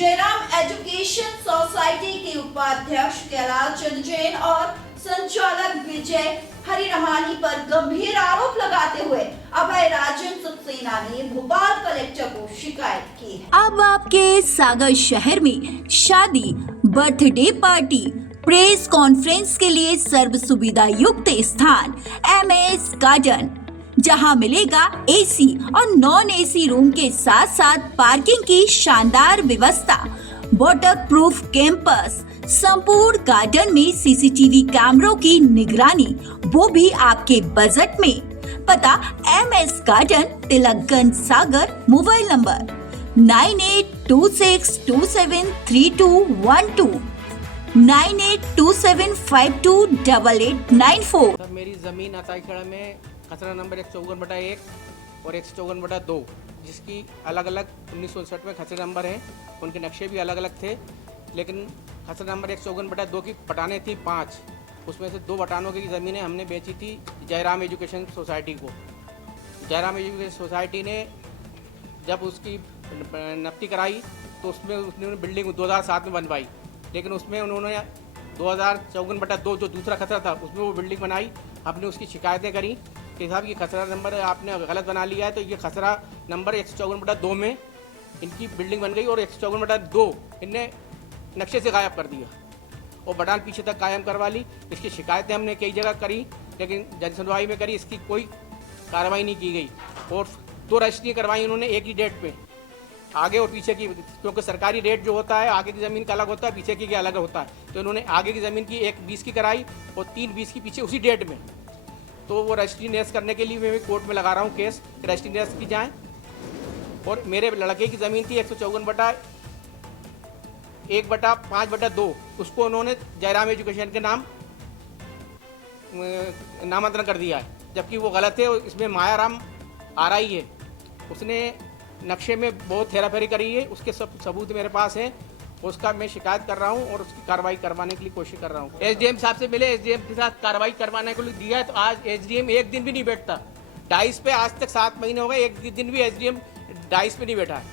Jairam education society के उपाध्यक्ष कैलाश चंद्र जैन और संचालक विजय हरिरहानी पर गंभीर आरोप लगाते हुए अभय राजन सक्सेना ने भोपाल कलेक्टर को शिकायत की है। अब आपके सागर शहर में शादी, बर्थडे पार्टी, प्रेस कॉन्फ्रेंस के लिए सर्व सुविधा युक्त स्थान MS गार्डन, जहां मिलेगा AC और नॉन AC रूम के साथ साथ पार्किंग की शानदार व्यवस्था, वाटर प्रूफ कैंपस, संपूर्ण गार्डन में CCTV कैमरों की निगरानी, वो भी आपके बजट में। पता MS garden, Tilakganj, Sagar. Mobile number 9826273212, 9827528894। Sir, मेरी ज़मीन अताईखेड़ा में खसरा नंबर 154/1 और 154/2, जिसकी अलग अलग 1959 में खसरे नंबर हैं, उनके नक्शे भी अलग अलग थे, लेकिन खसरा नंबर 154/2 की पटाने थी 5, उसमें से 2 पटानों की ज़मीनें हमने बेची थी जयराम एजुकेशन सोसाइटी को। जयराम एजुकेशन सोसाइटी ने जब उसकी नफ्ती कराई तो उसमें उसने बिल्डिंग 2007 में बनवाई, लेकिन उसमें उन्होंने 2054/2 जो दूसरा खसरा था उसमें वो बिल्डिंग बनाई। हमने उसकी शिकायतें करी कि साहब ये खसरा नंबर आपने गलत बना लिया है, तो ये खसरा नंबर 154/2 में इनकी बिल्डिंग बन गई और 154/2 इनने नक्शे से गायब कर दिया और बटान पीछे तक कायम करवा ली। इसकी शिकायतें हमने कई जगह करी, लेकिन जन सुनवाई में करी, इसकी कोई कार्रवाई नहीं की गई। और 2 रजिस्ट्री करवाई उन्होंने एक ही डेट पे, आगे और पीछे की, क्योंकि सरकारी रेट जो होता है आगे की ज़मीन का अलग होता है, पीछे की अलग होता है। तो इन्होंने आगे की ज़मीन की 1/20 की कराई और 3/20 की पीछे उसी डेट में। तो वो रजिस्ट्री नेस करने के लिए मैं कोर्ट में लगा रहा हूँ केस, रजिस्ट्री नेस की जाए। और मेरे लड़के की ज़मीन थी 154/1/5/2, उसको उन्होंने जयराम एजुकेशन के नाम नामांतरण कर दिया है, जबकि वो गलत है। इसमें मायाराम RI है, उसने नक्शे में बहुत हेराफेरी करी है, उसके सब सबूत मेरे पास हैं। उसका मैं शिकायत कर रहा हूं और उसकी कार्रवाई करवाने के लिए कोशिश कर रहा हूं। SDM साहब से मिले, SDM के साथ कार्रवाई करवाने को दिया है, तो आज SDM एक दिन भी नहीं बैठता। डाइस पे आज तक 7 महीने हो गए, एक दिन भी SDM डाइस पे नहीं बैठा है।